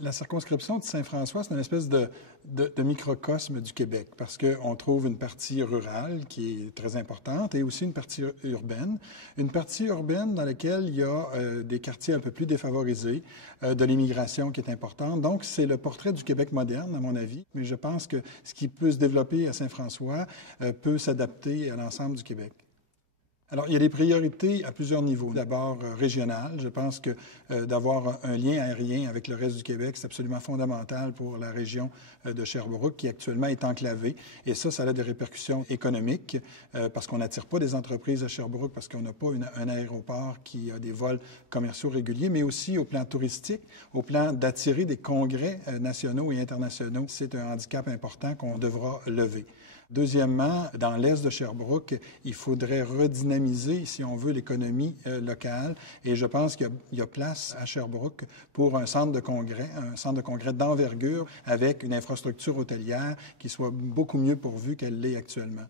La circonscription de Saint-François, c'est une espèce de microcosme du Québec parce qu'on trouve une partie rurale qui est très importante et aussi une partie urbaine. Une partie urbaine dans laquelle il y a des quartiers un peu plus défavorisés, de l'immigration qui est importante. Donc, c'est le portrait du Québec moderne, à mon avis. Mais je pense que ce qui peut se développer à Saint-François peut s'adapter à l'ensemble du Québec. Alors, il y a des priorités à plusieurs niveaux. D'abord, régional. Je pense que d'avoir un lien aérien avec le reste du Québec, c'est absolument fondamental pour la région de Sherbrooke, qui actuellement est enclavée. Et ça a des répercussions économiques, parce qu'on n'attire pas des entreprises à Sherbrooke, parce qu'on n'a pas un aéroport qui a des vols commerciaux réguliers, mais aussi au plan touristique, au plan d'attirer des congrès nationaux et internationaux. C'est un handicap important qu'on devra lever. Deuxièmement, dans l'est de Sherbrooke, il faudrait redynamiser, si on veut, l'économie locale. Et je pense qu'il y a place à Sherbrooke pour un centre de congrès d'envergure avec une infrastructure hôtelière qui soit beaucoup mieux pourvue qu'elle l'est actuellement.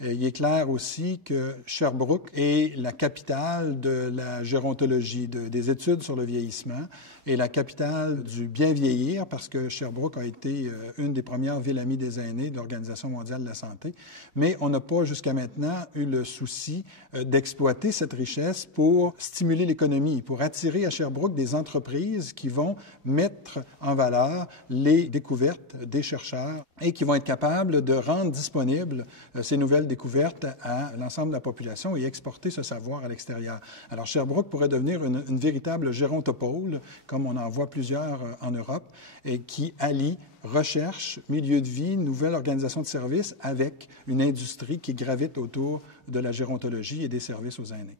Il est clair aussi que Sherbrooke est la capitale de la gérontologie, des études sur le vieillissement et la capitale du bien vieillir parce que Sherbrooke a été une des premières villes amies des aînés de l'Organisation mondiale de la santé. Mais on n'a pas jusqu'à maintenant eu le souci d'exploiter cette richesse pour stimuler l'économie, pour attirer à Sherbrooke des entreprises qui vont mettre en valeur les découvertes des chercheurs et qui vont être capables de rendre disponibles ces nouvelles découvertes à l'ensemble de la population et exporter ce savoir à l'extérieur. Alors, Sherbrooke pourrait devenir une véritable gérontopole, comme on en voit plusieurs en Europe, et qui allie recherche, milieu de vie, nouvelle organisation de services avec une industrie qui gravite autour de la gérontologie et des services aux aînés.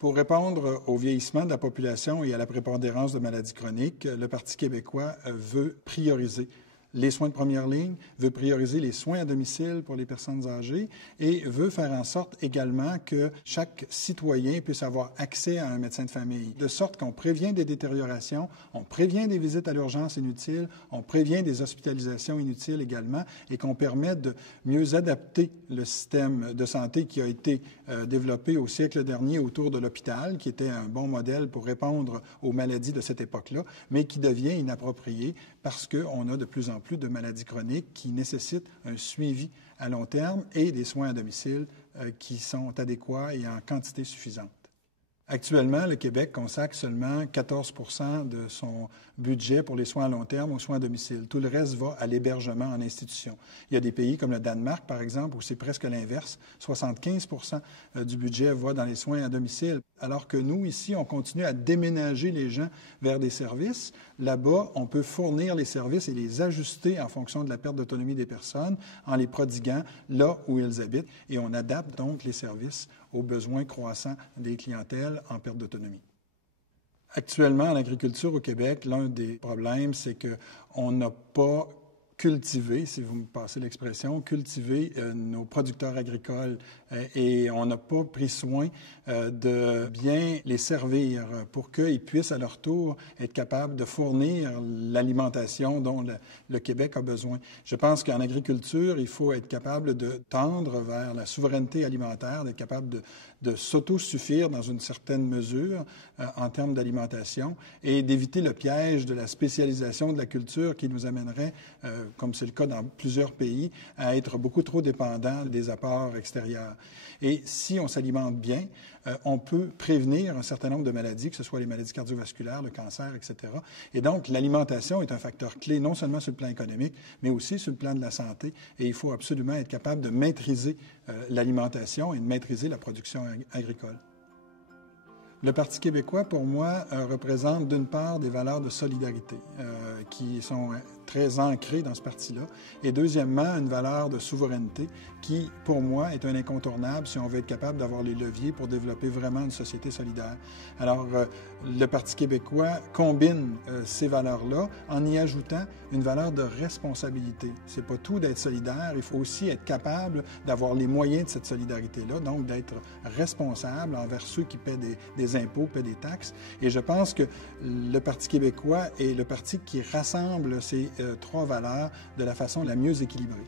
Pour répondre au vieillissement de la population et à la prépondérance de maladies chroniques, le Parti québécois veut prioriser les soins de première ligne, veut prioriser les soins à domicile pour les personnes âgées et veut faire en sorte également que chaque citoyen puisse avoir accès à un médecin de famille, de sorte qu'on prévient des détériorations, on prévient des visites à l'urgence inutiles, on prévient des hospitalisations inutiles également et qu'on permet de mieux adapter le système de santé qui a été développé au siècle dernier autour de l'hôpital, qui était un bon modèle pour répondre aux maladies de cette époque-là, mais qui devient inapproprié parce qu'on a de plus en plus de maladies chroniques qui nécessitent un suivi à long terme et des soins à domicile qui sont adéquats et en quantité suffisante. Actuellement, le Québec consacre seulement 14 % de son budget pour les soins à long terme aux soins à domicile. Tout le reste va à l'hébergement en institution. Il y a des pays comme le Danemark, par exemple, où c'est presque l'inverse. 75 % du budget va dans les soins à domicile. Alors que nous, ici, on continue à déménager les gens vers des services. Là-bas, on peut fournir les services et les ajuster en fonction de la perte d'autonomie des personnes en les prodiguant là où ils habitent. Et on adapte donc les services aux besoins croissants des clientèles en perte d'autonomie. Actuellement, en agriculture au Québec, l'un des problèmes, c'est qu'on n'a pas cultiver, si vous me passez l'expression, cultiver nos producteurs agricoles et on n'a pas pris soin de bien les servir pour qu'ils puissent à leur tour être capables de fournir l'alimentation dont le Québec a besoin. Je pense qu'en agriculture, il faut être capable de tendre vers la souveraineté alimentaire, d'être capable de s'autosuffire dans une certaine mesure en termes d'alimentation et d'éviter le piège de la spécialisation de la culture qui nous amènerait, comme c'est le cas dans plusieurs pays, à être beaucoup trop dépendants des apports extérieurs. Et si on s'alimente bien, on peut prévenir un certain nombre de maladies, que ce soit les maladies cardiovasculaires, le cancer, etc. Et donc, l'alimentation est un facteur clé, non seulement sur le plan économique, mais aussi sur le plan de la santé. Et il faut absolument être capable de maîtriser l'alimentation et de maîtriser la production agricole. Le Parti québécois, pour moi, représente d'une part des valeurs de solidarité qui sont très ancrées dans ce parti-là, et deuxièmement, une valeur de souveraineté qui, pour moi, est un incontournable si on veut être capable d'avoir les leviers pour développer vraiment une société solidaire. Alors, le Parti québécois combine ces valeurs-là en y ajoutant une valeur de responsabilité. C'est pas tout d'être solidaire, il faut aussi être capable d'avoir les moyens de cette solidarité-là, donc d'être responsable envers ceux qui paient des impôts, paient des taxes. Et je pense que le Parti québécois est le parti qui rassemble ces trois valeurs de la façon la mieux équilibrée.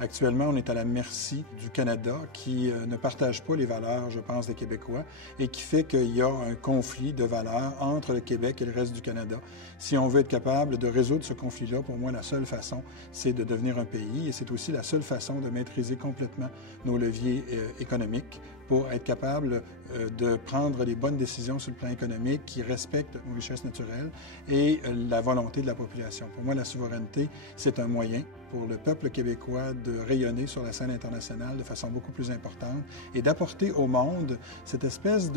Actuellement, on est à la merci du Canada qui ne partage pas les valeurs, je pense, des Québécois et qui fait qu'il y a un conflit de valeurs entre le Québec et le reste du Canada. Si on veut être capable de résoudre ce conflit-là, pour moi, la seule façon, c'est de devenir un pays et c'est aussi la seule façon de maîtriser complètement nos leviers économiques pour être capable de prendre les bonnes décisions sur le plan économique qui respectent nos richesses naturelles et la volonté de la population. Pour moi, la souveraineté, c'est un moyen pour le peuple québécois de rayonner sur la scène internationale de façon beaucoup plus importante et d'apporter au monde cette espèce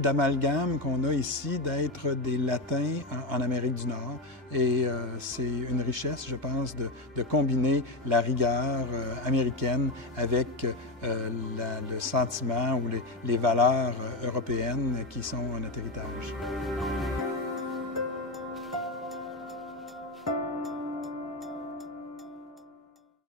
d'amalgame qu'on a ici d'être des Latins en Amérique du Nord. Et c'est une richesse, je pense, de combiner la rigueur américaine avec le sentiment ou les valeurs européennes qui sont notre héritage.